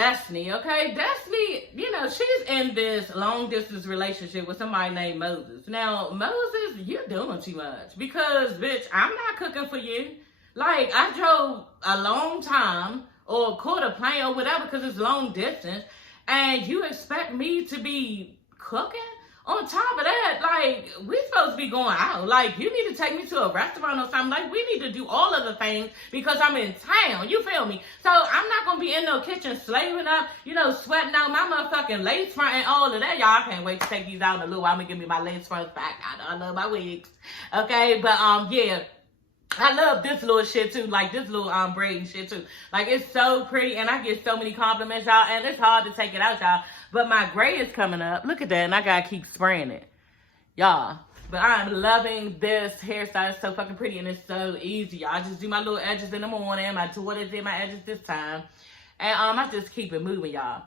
Destiny, okay? Destiny, you know, she's in this long distance relationship with somebody named Moses. Now, Moses, you're doing too much because, bitch, I'm not cooking for you. Like, I drove a long time or caught a plane or whatever because it's long distance, and you expect me to be cooking? On top of that, like, we supposed to be going out. Like, you need to take me to a restaurant or something. Like, we need to do all of the things because I'm in town. You feel me? So, I'm not going to be in no kitchen slaving up, you know, sweating out my motherfucking lace front and all of that. Y'all, I can't wait to take these out in a little while. I'm going to give me my lace fronts back. I love my wigs. Okay? But, yeah. I love this little shit too, like this little braiding shit too. Like, it's so pretty and I get so many compliments, y'all, and it's hard to take it out, y'all. But my gray is coming up. Look at that, and I gotta keep spraying it, y'all. But I'm loving this hairstyle. It's so fucking pretty and it's so easy, y'all. I just do my little edges in the morning. My daughter did my edges this time, and I just keep it moving, y'all.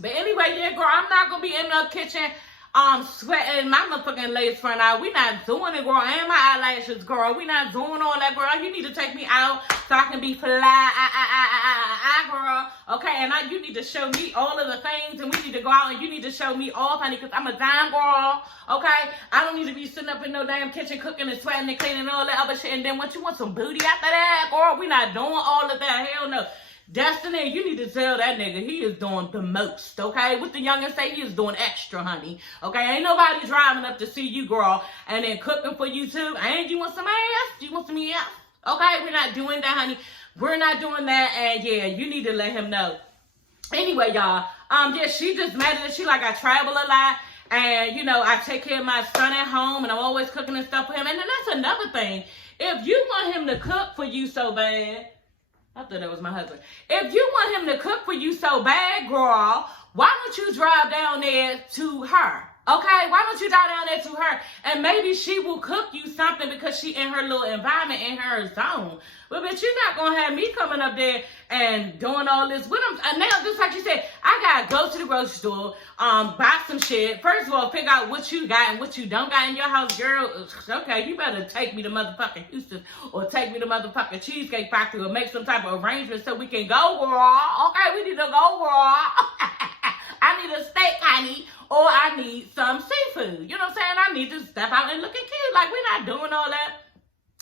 But anyway, yeah, girl, I'm not gonna be in the kitchen sweating my motherfucking lace front out. We not doing it, girl. And my eyelashes, girl. We not doing all that, girl. You need to take me out so I can be fly, girl. Okay, and you need to show me all of the things, and we need to go out and you need to show me off, honey, because I'm a dime girl. Okay, I don't need to be sitting up in no damn kitchen cooking and sweating and cleaning and all that other shit. And then what, you want some booty after that, girl? We not doing all of that. Hell no. Destiny, you need to tell that nigga he is doing the most, okay? What the youngins say, he is doing extra, honey. Okay, ain't nobody driving up to see you, girl, and then cooking for you too. And you want some ass? You want some ass? Okay, we're not doing that, honey. We're not doing that, and yeah, you need to let him know. Anyway, y'all, yeah, she just mad at it. She like, I travel a lot, and, you know, I take care of my son at home, and I'm always cooking and stuff for him. And then that's another thing. If you want him to cook for you so bad, I thought that was my husband. If you want him to cook for you so bad, girl, why don't you drive down there to her? Okay, why don't you drive down there to her? And maybe she will cook you something because she in her little environment, in her zone. But bitch, you're not going to have me coming up there and doing all this with him. And now, just like you said, I got to go to the grocery store, buy some shit. First of all, figure out what you got and what you don't got in your house, girl. Okay, you better take me to motherfucking Houston or take me to motherfucking Cheesecake Factory or make some type of arrangement so we can go, girl. Okay, we need to go, girl. I need a steak, honey, or I need some seafood. You know what I'm saying? I need to step out and look at kids. Like, we're not doing all that.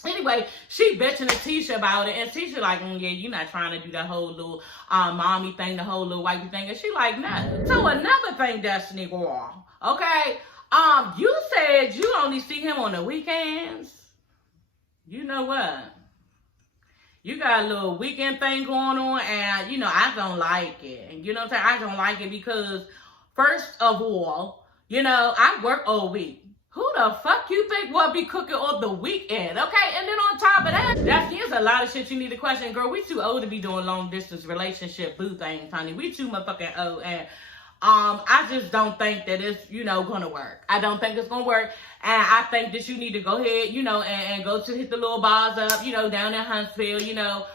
Anyway, she bitching to Tisha about it, and Tisha like, yeah, you're not trying to do that whole little mommy thing, the whole little wifey thing, and she like, no. So another thing, Destiny girl, okay, you said you only see him on the weekends. You know what? You got a little weekend thing going on, and, you know, I don't like it. And you know what I'm saying? I don't like it because, first of all, you know, I work all week. Who the fuck you think will be cooking on the weekend, okay? And then on top of that, there's a lot of shit you need to question. Girl, we too old to be doing long distance relationship boo things, honey. We too motherfucking old, and I just don't think that it's, you know, gonna work. I don't think it's gonna work. And I think that you need to go ahead, you know, and go to hit the little bars up, you know, down in Huntsville, you know.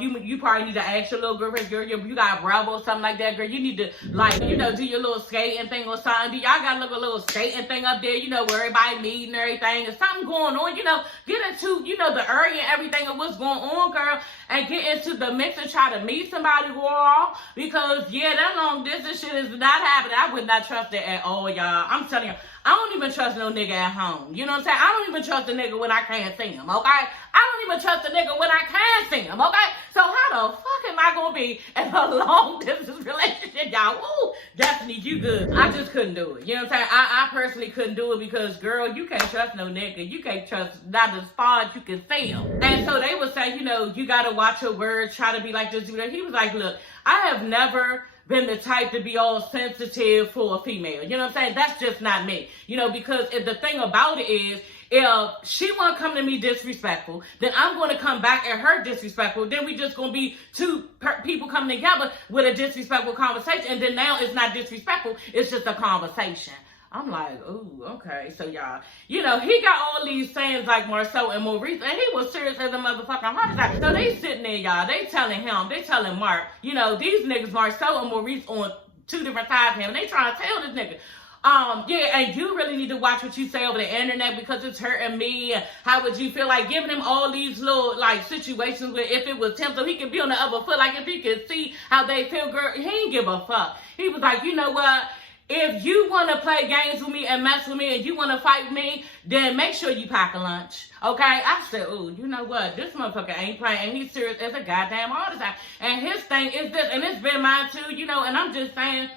You probably need to ask your little girlfriend, girl, you got Bravo or something like that, girl. You need to, like, you know, do your little skating thing or something. Y'all got a little skating thing up there, you know, where everybody meeting and everything. There's something going on, you know. Get into, you know, the area and everything of what's going on, girl. And get into the mix and try to meet somebody, girl. Because, yeah, that long distance shit is not happening. I would not trust it at all, y'all. I'm telling you. I don't even trust no nigga at home. You know what I'm saying? I don't even trust a nigga when I can't see him, okay? I don't even trust a nigga when I can see him, okay? So how the fuck am I gonna be in a long distance relationship, y'all? Ooh, Destiny, you good. I just couldn't do it. You know what I'm saying? I personally couldn't do it because, girl, you can't trust no nigga. You can't trust not as far as you can see him. And so they would say, you know, you gotta watch your words, try to be like this. He was like, look, I have never been the type to be all sensitive for a female. You know what I'm saying? That's just not me. You know, because if the thing about it is, if she want to come to me disrespectful, then I'm going to come back at her disrespectful. Then we just going to be two people coming together with a disrespectful conversation. And then now it's not disrespectful. It's just a conversation. I'm like, ooh, okay. So, y'all, you know, he got all these sayings like Marceau and Maurice, and he was serious as a motherfucking heart attack. So they sitting there, y'all. They telling Mark, you know, these niggas, Marceau and Maurice, on two different sides of him. And they trying to tell this nigga, Yeah, and you really need to watch what you say over the internet because it's hurting me. How would you feel like giving him all these little like situations where if it was him, so he could be on the other foot, like if he could see how they feel, girl, he ain't give a fuck. He was like, you know what? If you want to play games with me and mess with me and you want to fight me, then make sure you pack a lunch. Okay? I said, ooh, you know what? This motherfucker ain't playing. And he's serious as a goddamn artist. And his thing is this, and it's been mine too, you know, and I'm just saying,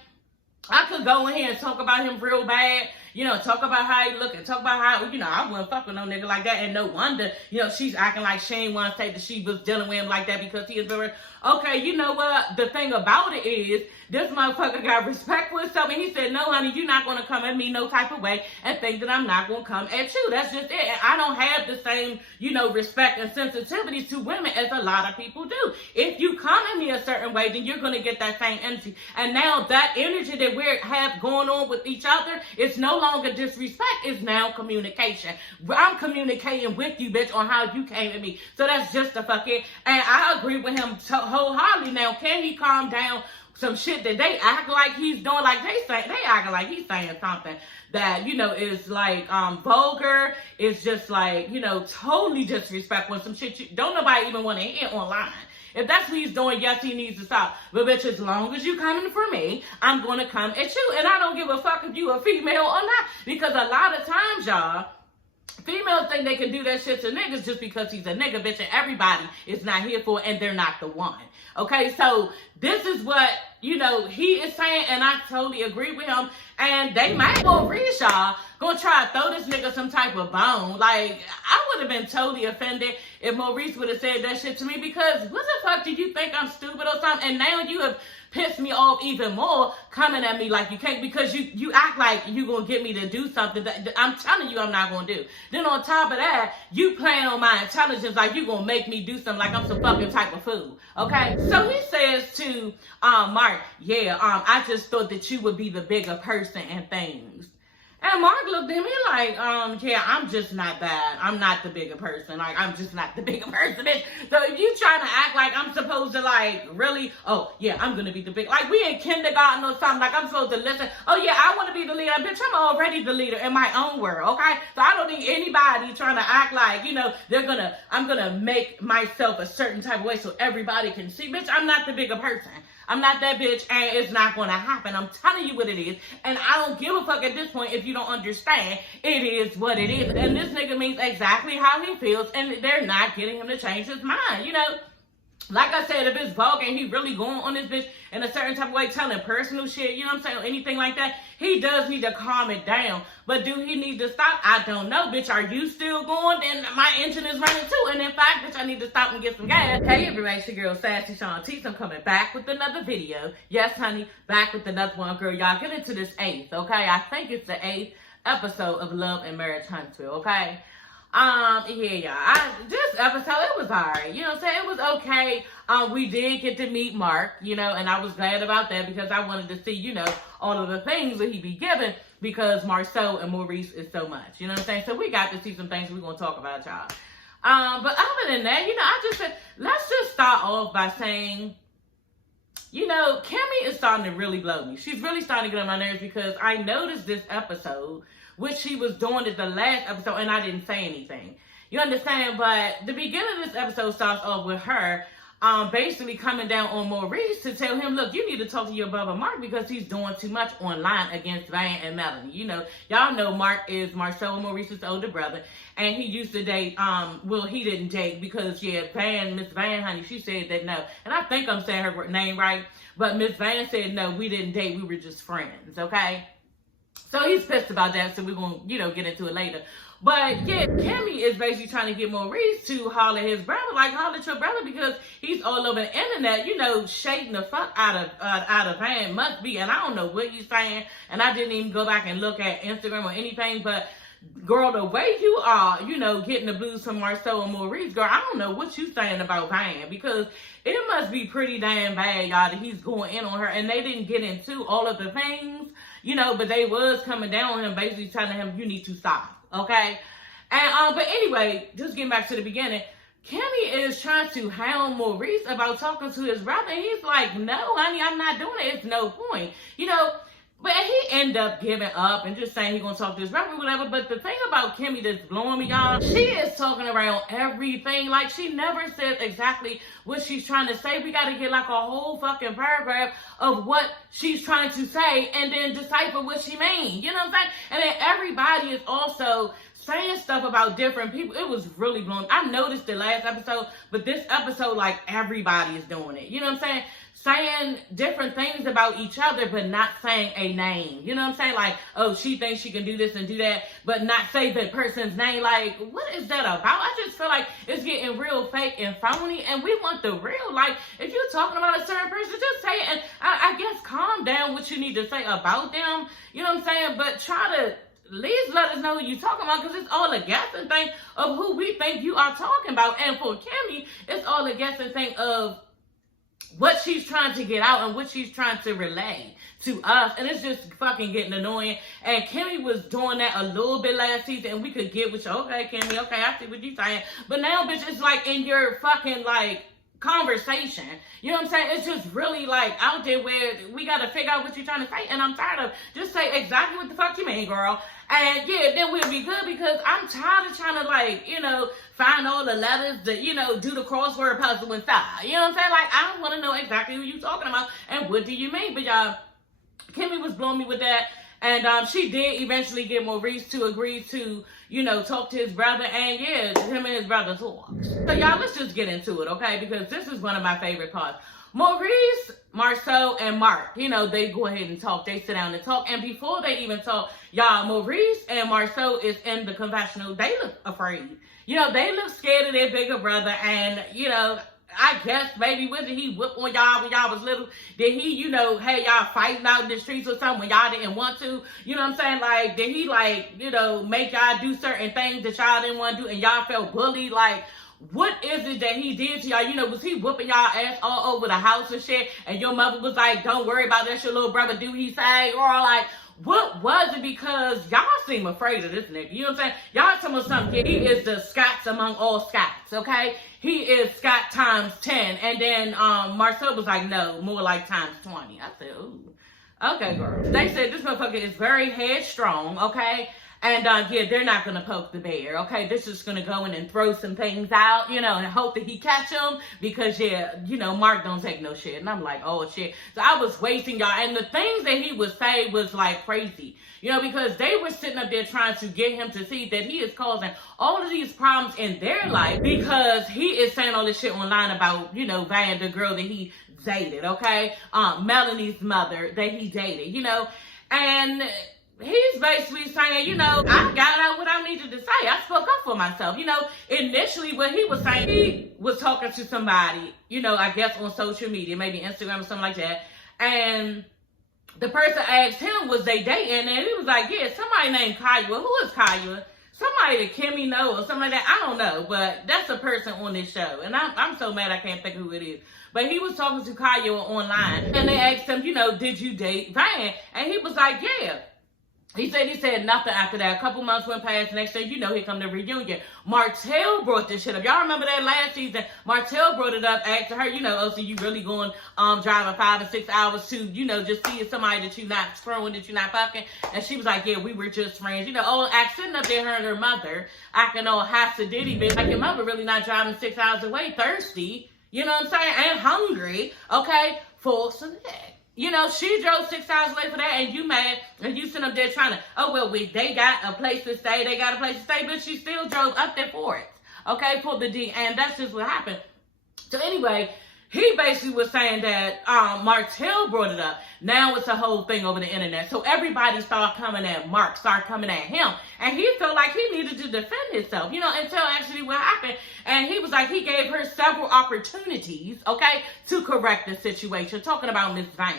I could go in here and talk about him real bad, you know, talk about how he look and talk about how, you know, I wouldn't fuck with no nigga like that. And no wonder, you know, she's acting like she ain't want to say that she was dealing with him like that because he is very, okay, you know what? The thing about it is, this motherfucker got respect for himself. And he said, no, honey, you're not going to come at me no type of way and think that I'm not going to come at you. That's just it. And I don't have the same, you know, respect and sensitivities to women as a lot of people do. If you come at me a certain way, then you're going to get that same energy. And now that energy that we have going on with each other, it's no longer disrespect. It's now communication. I'm communicating with you, bitch, on how you came at me. So that's just the fuck it. And I agree with him wholeheartedly. Now, can he calm down some shit that they act like he's doing? Like they acting like he's saying something that, you know, is like vulgar. It's just like, you know, totally disrespectful. Some shit don't nobody even want to hear online. If that's what he's doing, yes, he needs to stop. But bitch, as long as you coming for me, I'm going to come at you. And I don't give a fuck if you a female or not. Because a lot of times, y'all, females think they can do that shit to niggas just because he's a nigga, bitch, and everybody is not here for it, and they're not the one. Okay, so this is what, you know, he is saying, and I totally agree with him. And they might go read y'all, gonna try to throw this nigga some type of bone. Like, I would have been totally offended if Maurice would have said that shit to me, because what the fuck do you think I'm stupid or something? And now you have pissed me off even more coming at me like you can't, because you act like you gonna get me to do something that I'm telling you I'm not gonna do. Then on top of that, you playing on my intelligence like you gonna make me do something like I'm some fucking type of fool. Okay? So he says to Mark, yeah, I just thought that you would be the bigger person and things. And Mark looked at me like, yeah, I'm just not that. I'm not the bigger person. Like, I'm just not the bigger person. So if you trying to act like I'm supposed to, like, really, oh, yeah, I'm going to be the big, like, we in kindergarten or something, like, I'm supposed to listen. Oh, yeah, I want to be the leader. Bitch, I'm already the leader in my own world, okay? So I don't need anybody trying to act like, you know, I'm going to make myself a certain type of way so everybody can see. Bitch, I'm not the bigger person. I'm not that bitch, and it's not going to happen. I'm telling you what it is, and I don't give a fuck at this point if you don't understand. It is what it is, and this nigga means exactly how he feels, and they're not getting him to change his mind, you know? Like I said, if it's vulgar and he really going on this bitch in a certain type of way, telling personal shit, you know what I'm saying, or anything like that, he does need to calm it down. But do he need to stop? I don't know, bitch. Are you still going? Then my engine is running too. And in fact, bitch, I need to stop and get some gas. Hey, everybody, it's your girl, Sassy Shantice. I'm coming back with another video. Yes, honey, back with another one, girl. Y'all get into this 8th, okay? I think it's the 8th episode of Love and Marriage Huntsville, okay? Yeah, y'all. This episode, it was alright. You know what I'm saying? It was okay. We did get to meet Mark, you know, and I was glad about that because I wanted to see, you know, all of the things that he be giving because Marceau and Maurice is so much. You know what I'm saying? So we got to see some things we're going to talk about, y'all. But other than that, you know, I just said, let's just start off by saying, you know, Kimmy is starting to really blow me. She's really starting to get on my nerves because I noticed this episode, which she was doing at the last episode, and I didn't say anything. You understand? But the beginning of this episode starts off with her basically coming down on Maurice to tell him, look, you need to talk to your brother Mark because he's doing too much online against Van and Melanie. You know, y'all know Mark is Marceau and Maurice's older brother, and he used to date, well, he didn't date because, yeah, Miss Van, honey, she said that no. And I think I'm saying her name right, but Miss Van said, no, we didn't date, we were just friends, okay? So he's pissed about that, so we're going to, you know, get into it later. But, yeah, Kimmy is basically trying to get Maurice to holler at his brother, like, holler at your brother, because he's all over the internet, you know, shading the fuck out of Van, must be, and I don't know what he's saying, and I didn't even go back and look at Instagram or anything, but, girl, the way you are, you know, getting the blues from Marceau and Maurice, girl, I don't know what you saying about Van, because it must be pretty damn bad, y'all, that he's going in on her, and they didn't get into all of the things, you know, but they was coming down on him, basically telling him, you need to stop, okay? And, but anyway, just getting back to the beginning, Kimmy is trying to hound Maurice about talking to his brother, and he's like, no, honey, I'm not doing it. It's no point. You know, But he ended up giving up and just saying he gonna talk to his rapper or whatever. But the thing about Kimmy that's blowing me, y'all, she is talking around everything. Like, she never says exactly what she's trying to say. We gotta get like a whole fucking paragraph of what she's trying to say and then decipher what she means. You know what I'm saying? And then everybody is also saying stuff about different people. It was really blowing. I noticed the last episode, but this episode, like, everybody is doing it. You know what I'm saying? Saying different things about each other, but not saying a name. You know what I'm saying? Like, oh, she thinks she can do this and do that, but not say the person's name. Like, what is that about? I just feel like it's getting real fake and phony, and we want the real. Like, if you're talking about a certain person, just say it, and I guess calm down what you need to say about them. You know what I'm saying? But try to at least let us know who you're talking about, because it's all a guessing thing of who we think you are talking about. And for Kimmy, it's all a guessing thing of what she's trying to get out and what she's trying to relay to us. And it's just fucking getting annoying. And Kimmy was doing that a little bit last season, and we could get with you. Okay, Kimmy, okay, I see what you're saying. But now, bitch, it's like in your fucking, like, conversation. You know what I'm saying? It's just really, like, out there where we got to figure out what you're trying to say. And I'm tired of just say exactly what the fuck you mean, girl. And yeah, then we'll be good, because I'm tired of trying to, like, you know, find all the letters to, you know, do the crossword puzzle and stuff. You know what I'm saying? Like, I don't want to know exactly who you talking about and what do you mean. But y'all, Kimmy was blowing me with that. And she did eventually get Maurice to agree to, you know, talk to his brother. And yeah, him and his brother talked. So y'all, let's just get into it, okay? Because this is one of my favorite parts. Maurice, Marceau, and Mark, you know, they go ahead and talk. They sit down and talk. And before they even talk, y'all, Maurice and Marceau is in the confessional. They look afraid. You know, they look scared of their bigger brother. And, you know, I guess maybe was he whip on y'all when y'all was little? Did he, you know, hey, y'all fighting out in the streets or something when y'all didn't want to? You know what I'm saying? Like, did he, like, you know, make y'all do certain things that y'all didn't want to do and y'all felt bullied? Like, what is it that he did to y'all? You know, was he whooping y'all ass all over the house and shit? And your mother was like, don't worry about that, your little brother do he say? Or like, what was it? Because y'all seem afraid of this nigga. You know what I'm saying? Y'all tell me something. He is the Scots among all Scots, okay? He is Scott times 10. And then Marceau was like, no, more like times 20. I said, ooh. Okay, girl. They said this motherfucker is very headstrong, okay? And yeah, they're not going to poke the bear, okay? They're just going to go in and throw some things out, you know, and hope that he catch them. Because, yeah, you know, Mark don't take no shit. And I'm like, oh, shit. So I was wasting y'all. And the things that he would say was, like, crazy. You know, because they were sitting up there trying to get him to see that he is causing all of these problems in their life. Because he is saying all this shit online about, you know, Wanda, the girl that he dated, okay? Melanie's mother that he dated, you know. And he's basically saying, you know, I got out what I needed to say. I spoke up for myself. You know, initially what he was saying, he was talking to somebody, you know, I guess on social media, maybe Instagram or something like that. And the person asked him, was they dating? And he was like, yeah, somebody named Kaya. Who is Kaya? Somebody that Kimmy know or something like that. I don't know, but that's a person on this show. And I'm so mad I can't think of who it is. But he was talking to Kaya online. And they asked him, you know, did you date Van? And he was like, yeah. He said nothing after that. A couple months went past. Next thing you know, here come the reunion. Martell brought this shit up. Y'all remember that last season? Martell brought it up, asking her, you know, oh, so you really going driving 5 and 6 hours to, you know, just see somebody that you not screwing, that you not fucking? And she was like, yeah, we were just friends. You know, oh, sitting up there, her and her mother, acting all hot-to-ditty, bitch. Like, your mother really not driving 6 hours away, thirsty, you know what I'm saying, and hungry, okay, for some neck. You know, she drove 6 hours away for that, and you mad, and you sitting up there trying to, oh, well, they got a place to stay, but she still drove up there for it, okay, for the D, and that's just what happened. So anyway, he basically was saying that Martell brought it up. Now it's a whole thing over the internet. So everybody started coming at Mark, started coming at him. And he felt like he needed to defend himself, you know, until actually what happened. And he was like, he gave her several opportunities, okay, to correct the situation. Talking about Miss Van.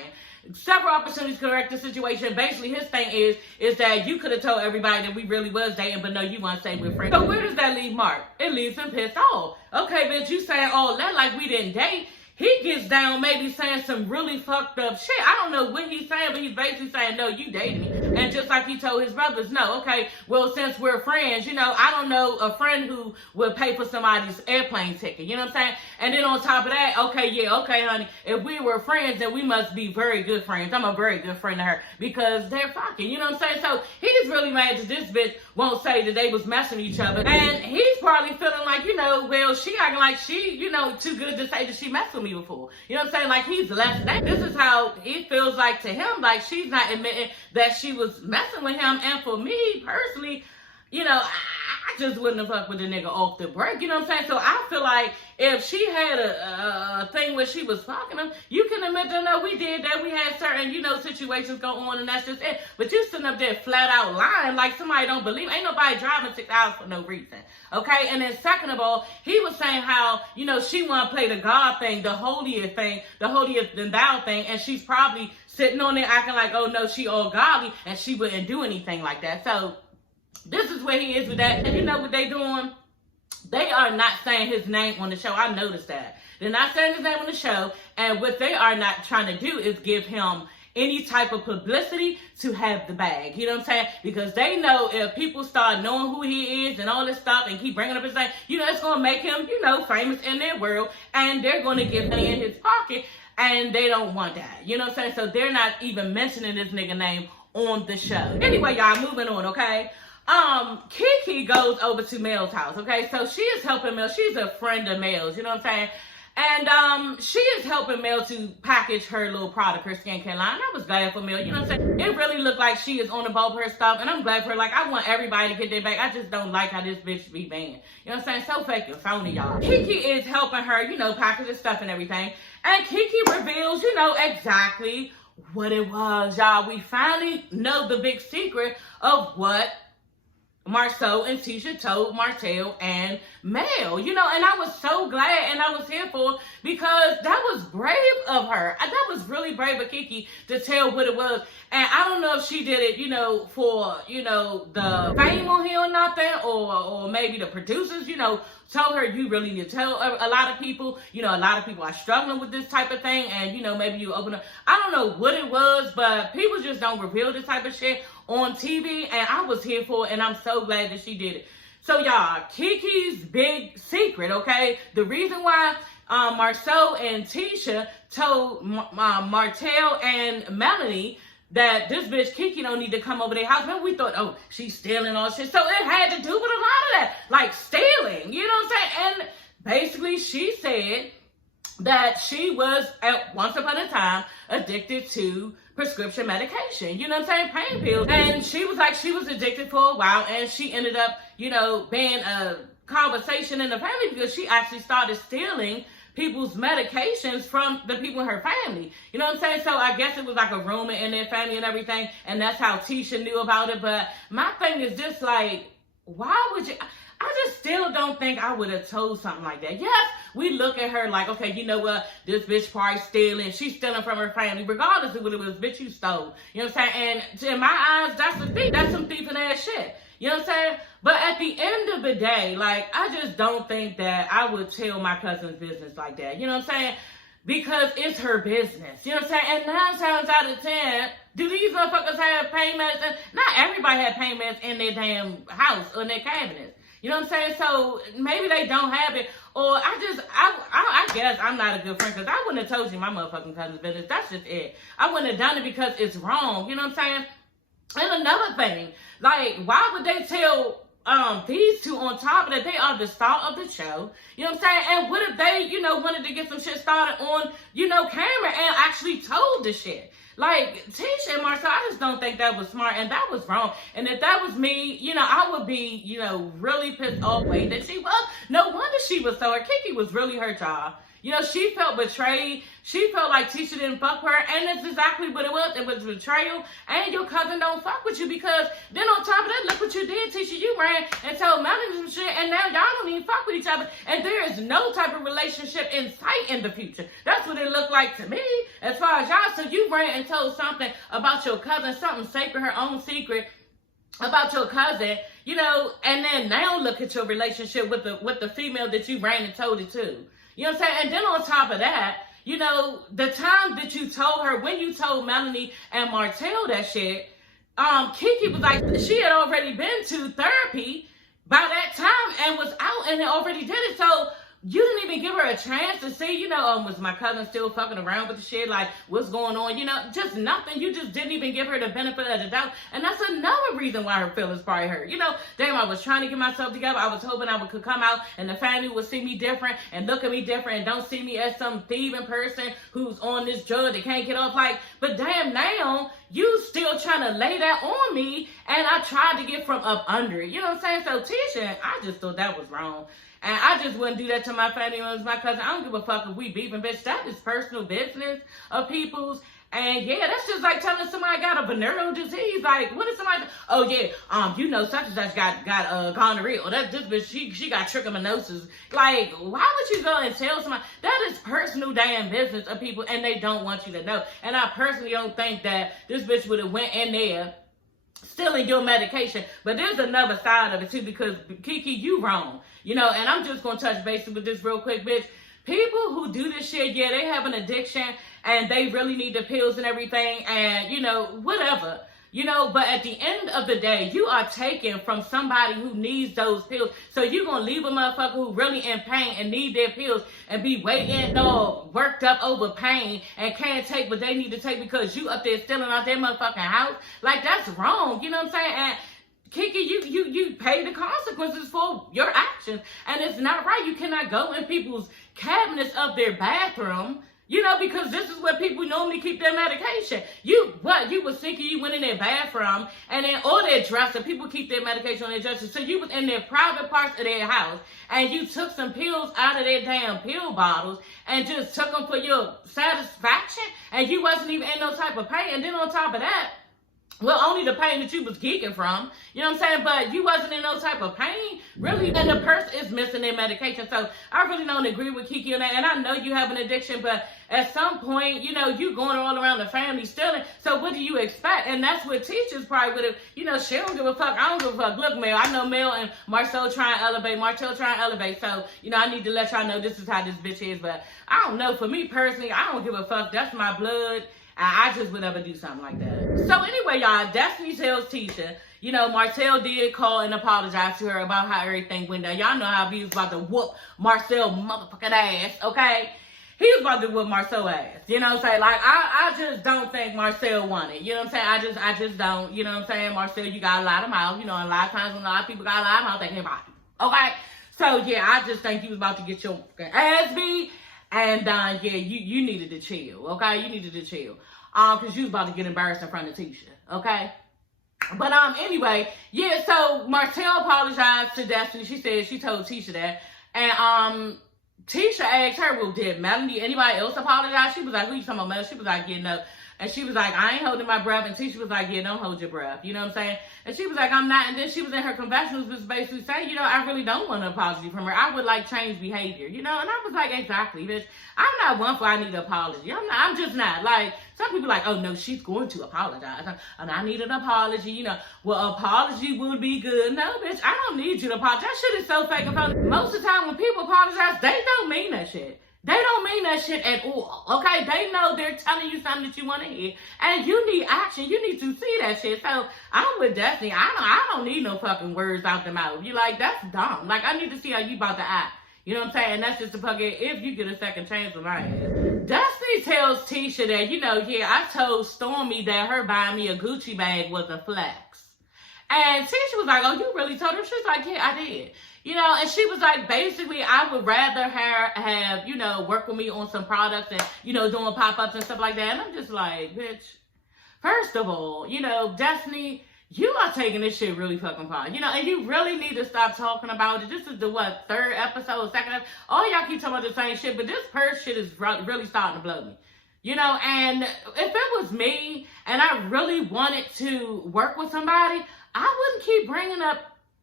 Several opportunities to correct the situation. Basically, his thing is that you could have told everybody that we really was dating, but no, you want to say we're friends. So where does that leave Mark? It leaves him pissed off. Okay, bitch, you saying all that like we didn't date. he gets down maybe saying some really fucked up shit. I don't know what he's saying, but he's basically saying, no, you dated me. And just like he told his brothers, no, okay, well, since we're friends, I don't know a friend who would pay for somebody's airplane ticket. You know what I'm saying? And then on top of that, okay, honey, if we were friends, then we must be very good friends. I'm a very good friend to her because they're fucking. You know what I'm saying? So he's really mad that this bitch won't say that they was messing with each other. And he's probably feeling like, well, she acting like she, too good to say that she messed with me before. You know what I'm saying? Like, he's less than. This is how it feels like to him. Like, she's not admitting that she was messing with him. And for me, personally, I just wouldn't have fucked with the nigga off the break. You know what I'm saying? So I feel like if she had a thing where she was fucking him, you can admit that, no, we did that. We had certain, situations go on, and that's just it. But you sitting up there flat out lying like somebody don't believe. Ain't nobody driving 6 hours for no reason. Okay? And then second of all, he was saying how, she want to play the God thing, the holier than thou thing, and she's probably sitting on there acting like, oh no, she all godly, and she wouldn't do anything like that. So this is where he is with that. And you know what they doing? They are not saying his name on the show. I noticed that. They're not saying his name on the show. And what they are not trying to do is give him any type of publicity to have the bag. You know what I'm saying? Because they know if people start knowing who he is and all this stuff and keep bringing up his name, it's going to make him, famous in their world. And they're going to get money in his pocket. And they don't want that. You know what I'm saying? So they're not even mentioning this nigga name on the show. Anyway, y'all, moving on, okay? Kiki goes over to Mel's house, okay? So she is helping Mel. She's a friend of Mel's, you know what I'm saying? And she is helping Mel to package her little product, her skincare line. I was glad for Mel, you know what I'm saying? It really looked like she is on the ball with her stuff, and I'm glad for her. Like, I want everybody to get their back. I just don't like how this bitch be banned. You know what I'm saying? So fake and phony, y'all. Kiki is helping her, package her stuff and everything. And Kiki reveals, exactly what it was, y'all. We finally know the big secret of what Marceau and Tisha told Martell and Mel, and I was so glad and I was here for it because that was brave of her. That was really brave of Kiki to tell what it was. And I don't know if she did it, for, the fame on here or nothing, or maybe the producers, told her you really need to tell a lot of people. A lot of people are struggling with this type of thing, and, maybe you open up. I don't know what it was, but people just don't reveal this type of shit on TV, and I was here for it, and I'm so glad that she did it. So, y'all, Kiki's big secret, okay? The reason why Marceau and Tisha told Martell and Melanie that this bitch Kiki don't need to come over their house. Remember, we thought, oh, she's stealing all shit. So it had to do with a lot of that, like stealing, you know what I'm saying? And basically, she said that she was, once upon a time, addicted to prescription medication, you know what I'm saying, pain pills. And she was like, she was addicted for a while, and she ended up, being a conversation in the family because she actually started stealing people's medications from the people in her family. You know what I'm saying? So I guess it was like a rumor in their family and everything, and that's how Tisha knew about it. But my thing is just like, why would you? I just still don't think I would have told something like that. Yes, we look at her like, okay, you know what? This bitch probably stealing. She's stealing from her family. Regardless of what it was, bitch, you stole. You know what I'm saying? And in my eyes, that's a thief. That's some thieving ass shit. You know what I'm saying? But at the end of the day, like, I just don't think that I would tell my cousin's business like that. You know what I'm saying? Because it's her business. You know what I'm saying? And 9 times out of 10, do these motherfuckers have pain meds? Not everybody has pain meds in their damn house or in their cabinets. You know what I'm saying? So maybe they don't have it. Or I guess I'm not a good friend because I wouldn't have told you my motherfucking cousin's business. That's just it. I wouldn't have done it because it's wrong. You know what I'm saying? And another thing, like, why would they tell these two on top of that? They are the star of the show. You know what I'm saying? And what if they, wanted to get some shit started on, camera and actually told the shit? Like, Tisha and Marcel, I just don't think that was smart, and that was wrong. And if that was me, I would be, really pissed off way that she was. No wonder she was so hurt. Kiki was really hurt, y'all. She felt betrayed. She felt like Tisha didn't fuck with her, and that's exactly what it was. It was betrayal, and your cousin don't fuck with you because then on top of that, look what you did, Tisha. You ran and told Melanie some shit, and now y'all don't even fuck with each other, and there is no type of relationship in sight in the future. That's what it looked like to me, as far as y'all. So you ran and told something about your cousin, something sacred, her own secret about your cousin, and then now look at your relationship with the female that you ran and told it to. You know what I'm saying? And then on top of that, you know, the time that you told her, when you told Melanie and Martell that shit, Kiki was like, she had already been to therapy by that time and was out and had already did it. So you didn't even give her a chance to see, you know, was my cousin still fucking around with the shit? Like, what's going on? You know, just nothing. You just didn't even give her the benefit of the doubt. And that's another reason why her feelings probably hurt. You know, damn, I was trying to get myself together. I was hoping I could come out and the family would see me different and look at me different and don't see me as some thieving person who's on this drug that can't get off. Like, but damn, now you still trying to lay that on me, and I tried to get from up under it. You know what I'm saying? So Tisha, I just thought that was wrong. And I just wouldn't do that to my family members, my cousin. I don't give a fuck if we beefing, bitch. That is personal business of people's. And yeah, that's just like telling somebody got a venereal disease. Like, what if somebody, oh yeah, you know, such and such got gonorrhea. Or that this bitch, she got trichomoniasis. Like, why would you go and tell somebody? That is personal damn business of people, and they don't want you to know. And I personally don't think that this bitch would have went in there stealing your medication. But there's another side of it too, because Kiki, you wrong. You know, and I'm just going to touch base with this real quick, bitch. People who do this shit, yeah, they have an addiction and they really need the pills and everything and, you know, whatever. You know, but at the end of the day, you are taking from somebody who needs those pills. So you're going to leave a motherfucker who really in pain and need their pills and be waiting, worked up over pain and can't take what they need to take because you up there stealing out their motherfucking house. Like, that's wrong. You know what I'm saying? And Kiki, you pay the consequences for your actions. And it's not right. You cannot go in people's cabinets of their bathroom, you know, because this is where people normally keep their medication. You was thinking you went in their bathroom and then, or their dresser. People keep their medication on their dresser. So you was in their private parts of their house and you took some pills out of their damn pill bottles and just took them for your satisfaction and you wasn't even in no type of pain. And then on top of that, well, only the pain that you was geeking from, you know what I'm saying? But you wasn't in no type of pain, really, and the person is missing their medication. So I really don't agree with Kiki on that. And I know you have an addiction, but at some point, you know, you going all around the family stealing. So what do you expect? And that's what teachers probably would have, you know, she don't give a fuck. I don't give a fuck. Look, Mel, I know Mel and Marcel trying to elevate. Marcel trying to elevate. So, you know, I need to let y'all know this is how this bitch is. But I don't know. For me personally, I don't give a fuck. That's my blood. I just would never do something like that. So anyway, y'all, Destiny tells Tisha, you know, Marcel did call and apologize to her about how everything went down. Y'all know how he was about to whoop Marcel motherfucking ass, okay? He was about to whoop Marcel ass, you know what I'm saying? Like, I just don't think Marcel won it, you know what I'm saying? I just don't, you know what I'm saying? Marcel, you got a lot of mouth, you know, and a lot of times when a lot of people got a lot of mouth, they can't fight you, okay? So, yeah, I just think he was about to get your ass beat. And, yeah, you needed to chill, okay? You needed to chill. Because you was about to get embarrassed in front of Tisha, okay? But, anyway, yeah, so Martell apologized to Destiny. She said she told Tisha that. And, Tisha asked her, well, did Melanie, anybody else apologize? She was like, who you talking about, Mel? She was like, getting up. And she was like, I ain't holding my breath. And Tisha was like, yeah, don't hold your breath. You know what I'm saying? And she was like, I'm not. And then she was in her confessionals, was basically saying, you know, I really don't want an apology from her. I would like change behavior, you know? And I was like, exactly, bitch. I'm not one for I need an apology. I'm just not. Like, some people like, oh, no, she's going to apologize. And I need an apology, you know. Well, apology would be good. No, bitch, I don't need you to apologize. That shit is so fake. Most of the time when people apologize, they don't mean that shit. They don't mean that shit at all, okay? They know they're telling you something that you want to hear, and you need action. You need to see that shit. So I'm with Destiny. I don't need no fucking words out the mouth. You like, that's dumb. Like, I need to see how you about to act. You know what I'm saying? And that's just a fucking, if you get a second chance with my ass. Destiny tells Tisha that, you know, yeah, I told Stormy that her buying me a Gucci bag was a flex. And Tisha was like, oh, you really told her? She was like, yeah, I did. You know, and she was like, basically, I would rather her have, you know, work with me on some products and, you know, doing pop-ups and stuff like that. And I'm just like, bitch, first of all, you know, Destiny, you are taking this shit really fucking far. You know, and you really need to stop talking about it. This is the, third episode, second episode? All y'all keep talking about the same shit, but this purse shit is really starting to blow me. You know, and if it was me and I really wanted to work with somebody, I wouldn't keep bringing up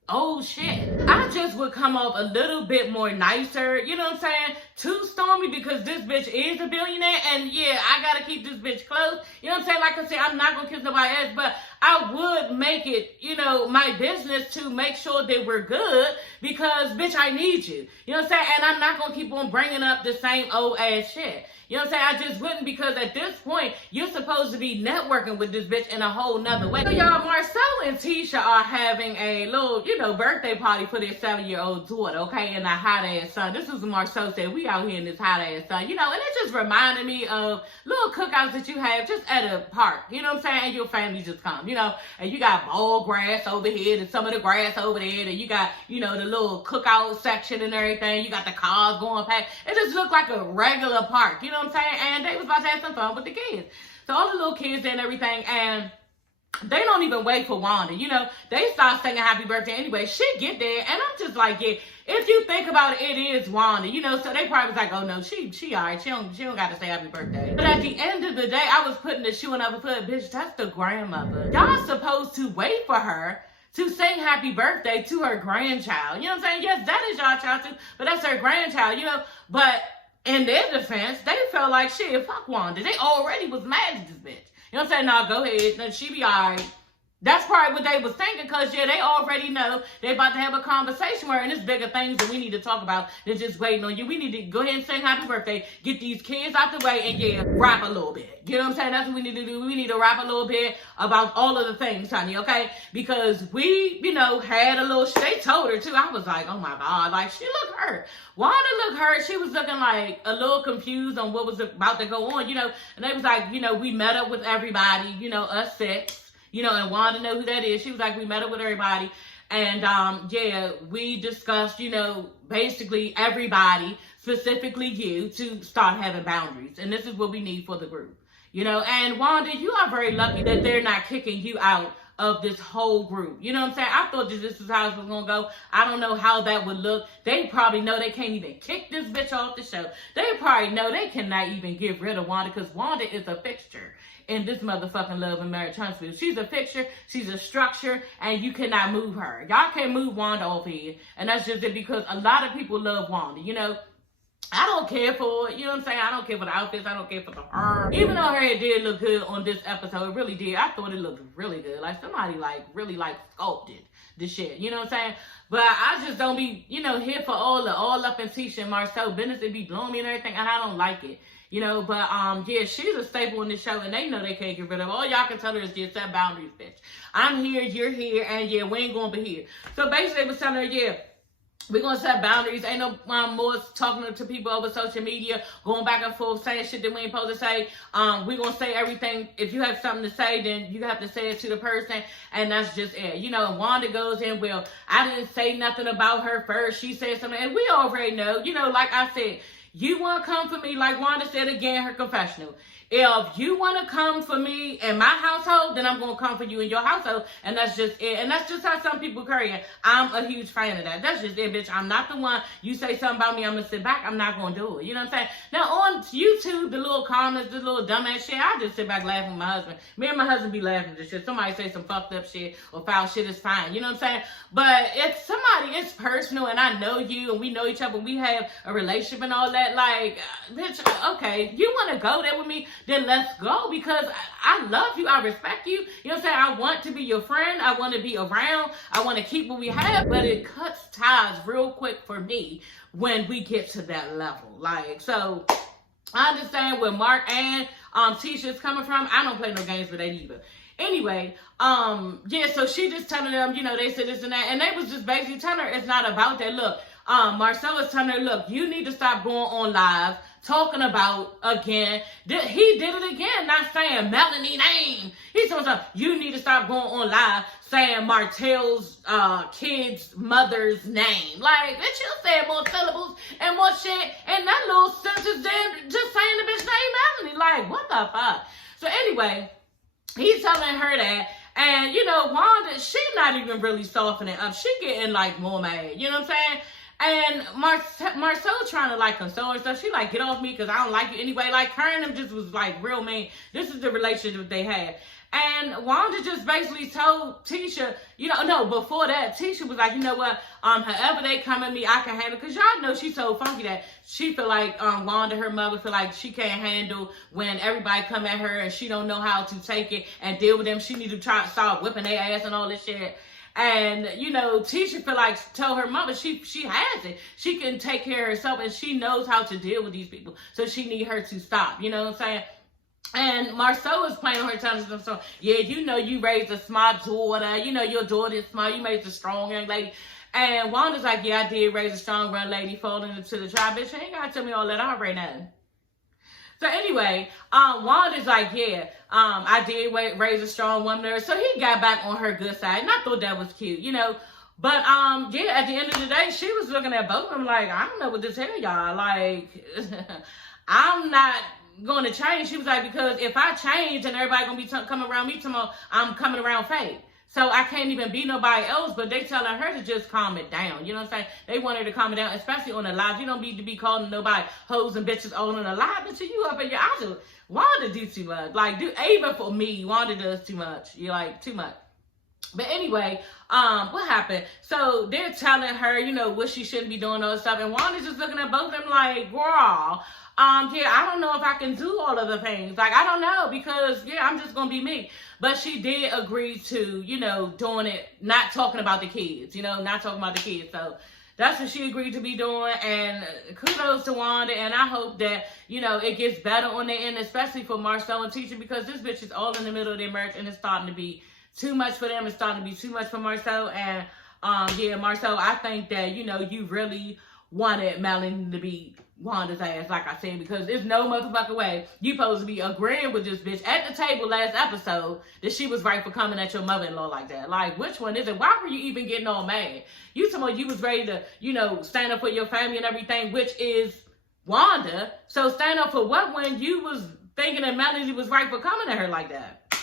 oh shit, I just would come off a little bit more nicer, you know what I'm saying, to Stormy, because this bitch is a billionaire, and yeah, I gotta keep this bitch close, you know what I'm saying. Like I said, I'm not gonna kiss nobody ass, but I would make it, you know, my business to make sure that we're good, because bitch, I need you, you know what I'm saying. And I'm not gonna keep on bringing up the same old ass shit. You know what I'm saying? I just wouldn't, because at this point, you're supposed to be networking with this bitch in a whole nother way. So y'all, Marcel and Tisha are having a little, you know, birthday party for their 7-year-old daughter, okay, and a hot ass sun. This is what Marcel said. We out here in this hot ass sun, you know, and it just reminded me of little cookouts that you have just at a park, you know what I'm saying? And your family just come, you know, and you got ball grass over here and some of the grass over there, and you got, you know, the little cookout section and everything. You got the cars going past. It just looked like a regular park, you know what I'm saying? And they was about to have some fun with the kids. So all the little kids and everything, and they don't even wait for Wanda. You know, they start singing happy birthday anyway. She get there, and I'm just like, yeah, if you think about it, it is Wanda, you know. So they probably was like, oh no, she all right. She don't got to say happy birthday. But at the end of the day, I was putting the shoe on her foot. Bitch, that's the grandmother. Y'all supposed to wait for her to sing happy birthday to her grandchild. You know what I'm saying? Yes, that is y'all child too, but that's her grandchild, you know. But in their defense, they felt like, shit, fuck Wanda. They already was mad at this bitch. You know what I'm saying? Nah, go ahead. No, she be all right. That's probably what they was thinking, because, yeah, they already know they about to have a conversation where, and there's bigger things that we need to talk about than just waiting on you. We need to go ahead and sing happy birthday, get these kids out the way, and, yeah, rap a little bit. You know what I'm saying? That's what we need to do. We need to rap a little bit about all of the things, honey, okay? Because we, you know, had a little, they told her, too. I was like, oh, my God. Like, she looked hurt. Wanda looked hurt. She was looking like a little confused on what was about to go on, you know? And they was like, you know, we met up with everybody, you know, us six. You know, and Wanda know who that is. She was like, we met up with everybody. And, yeah, we discussed, you know, basically everybody, specifically you, to start having boundaries. And this is what we need for the group. You know, and Wanda, you are very lucky that they're not kicking you out of this whole group. You know what I'm saying? I thought that this is how it was going to go. I don't know how that would look. They probably know they can't even kick this bitch off the show. They probably know they cannot even get rid of Wanda, because Wanda is a fixture in this motherfucking Love and Marriage Huntsville. She's a fixture, she's a structure, and you cannot move her. Y'all can't move Wanda off here. And that's just it, because a lot of people love Wanda, you know. I don't care for it, you know what I'm saying? I don't care for the outfits, I don't care for the hair. Even though her hair did look good on this episode, it really did. I thought it looked really good. Like, somebody, like, really, like, sculpted the shit, you know what I'm saying? But I just don't be, you know, here for all up in Tisha and Marcel business. It be blowing me and everything, and I don't like it. You know, but, yeah, she's a staple in this show, and they know they can't get rid of her. All y'all can tell her is just set boundaries, bitch. I'm here, you're here, and, yeah, we ain't gonna be here. So, basically, they was telling her, yeah, we're going to set boundaries. Ain't no more talking to people over social media, going back and forth, saying shit that we ain't supposed to say. We're going to say everything. If you have something to say, then you have to say it to the person, and that's just it. You know, and Wanda goes in, well, I didn't say nothing about her first. She said something, and we already know. You know, like I said, you want to come for me, like Wanda said again, her confessional. If you want to come for me in my household, then I'm going to come for you in your household. And that's just it. And that's just how some people carry it. I'm a huge fan of that. That's just it, bitch. I'm not the one. You say something about me, I'm going to sit back. I'm not going to do it. You know what I'm saying? Now, on YouTube, the little comments, the little dumbass shit, I just sit back laughing with my husband. Me and my husband be laughing at this shit. Somebody say some fucked up shit or foul shit, is fine. You know what I'm saying? But if somebody is personal and I know you and we know each other and we have a relationship and all that, like, bitch, okay, you want to go there with me? Then let's go, because I love you. I respect you. You know what I'm saying? I want to be your friend. I want to be around. I want to keep what we have, but it cuts ties real quick for me when we get to that level. Like, so I understand where Mark and Tisha's coming from. I don't play no games with that either. Anyway, yeah, so she just telling them, you know, they said this and that, and they was just basically telling her it's not about that. Look, Marcel is telling her, look, you need to stop going on live talking about again. He did it again, not saying Melanie name. He's talking about, you need to stop going on live saying Martell's kid's mother's name. Like, bitch, you said more syllables and more shit, and that little sentence there just saying the bitch name Melanie. Like, what the fuck? So anyway, he's telling her that. And, you know, Wanda, she not even really softening up. She getting, like, more mad. You know what I'm saying? And Marcel trying to, like, console her stuff. She, like, get off me because I don't like you anyway. Like, her and him just was, like, real mean. This is the relationship they had. And Wanda just basically told Tisha, before that, Tisha was like, you know what, however they come at me, I can handle, because y'all know she's so funky that she feel like, Wanda, her mother, feel like she can't handle when everybody come at her and she don't know how to take it and deal with them. She need to try to start whipping their ass and all this shit. And, Tisha feel like, tell her mother she has it. She can take care of herself and she knows how to deal with these people. So she need her to stop, you know what I'm saying? And Marceau is playing on her telling them, so, yeah, you raised a smart daughter. Your daughter is smart. You raised a strong young lady. And Wanda's like, yeah, I did raise a strong young lady falling into the tribe. Bitch, you ain't got to tell me all that already now. So anyway, Wanda's like, yeah, I did raise a strong woman. So he got back on her good side. And I thought that was cute, But, yeah, at the end of the day, she was looking at both of them like, I don't know what to tell y'all. Like, I'm not going to change. She was like, because if I change and everybody going to be coming around me tomorrow, I'm coming around fake. So I can't even be nobody else, but they telling her to just calm it down. You know what I'm saying? They want her to calm it down, especially on the live. You don't need to be calling nobody hoes and bitches all on the live until you up in your eyes. Wanda do too much. Like, even for me, Wanda does too much. You're like, too much. But anyway, what happened? So they're telling her, what she shouldn't be doing, all this stuff. And Wanda's just looking at both of them like, girl, yeah, I don't know if I can do all of the things. Like, I don't know, because, yeah, I'm just going to be me. But she did agree to, doing it, not talking about the kids, not talking about the kids. So that's what she agreed to be doing. And kudos to Wanda. And I hope that, it gets better on the end, especially for Marceau and Tisha, because this bitch is all in the middle of their marriage and it's starting to be too much for them. It's starting to be too much for Marceau. And, yeah, Marceau, I think that, you really wanted Melanie to be Wanda's ass, like I said, because there's no motherfucking way you supposed to be agreeing with this bitch at the table last episode that she was right for coming at your mother-in-law like that. Like, which one is it? Why were you even getting all mad? You told me you was ready to, stand up for your family and everything, which is Wanda. So stand up for what when you was thinking that Melanie was right for coming at her like that?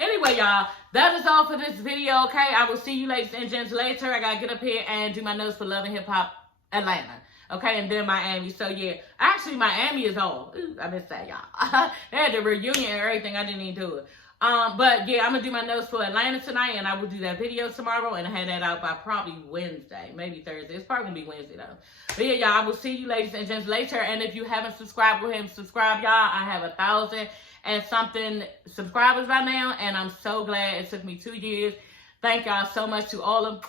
Anyway, y'all, that is all for this video, okay? I will see you ladies and gents later. I gotta get up here and do my notes for Love and Hip Hop Atlanta. Okay, and then Miami. So, yeah. Actually, Miami is all. Ooh, I missed that, y'all. They had the reunion and everything. I didn't even do it. But, yeah, I'm going to do my notes for Atlanta tonight, and I will do that video tomorrow, and I have that out by probably Wednesday, maybe Thursday. It's probably going to be Wednesday, though. But, yeah, y'all, I will see you ladies and gents later. And if you haven't subscribed, go ahead and subscribe, y'all. I have 1,000 and something subscribers by now, and I'm so glad it took me 2 years. Thank y'all so much to all of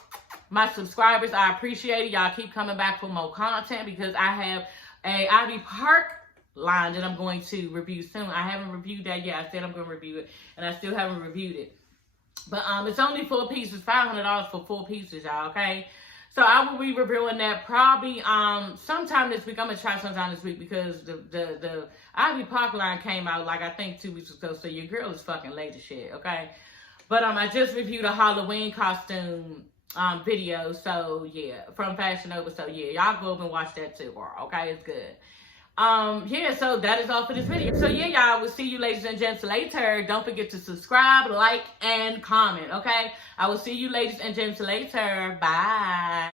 my subscribers. I appreciate it. Y'all keep coming back for more content because I have a Ivy Park line that I'm going to review soon. I haven't reviewed that yet. I said I'm going to review it, and I still haven't reviewed it. But it's only 4 pieces, $500 for 4 pieces, y'all, okay? So I will be reviewing that probably sometime this week. I'm going to try sometime this week because the Ivy Park line came out, like, I think 2 weeks ago, so your girl is fucking late as shit, okay? But I just reviewed a Halloween costume video, so yeah, from Fashion Nova. So yeah, y'all go up and watch that too, girl. Okay, it's good. Yeah, so that is all for this video. So yeah, y'all, will see you ladies and gents later. Don't forget to subscribe, like, and comment. Okay, I will see you ladies and gents later. Bye.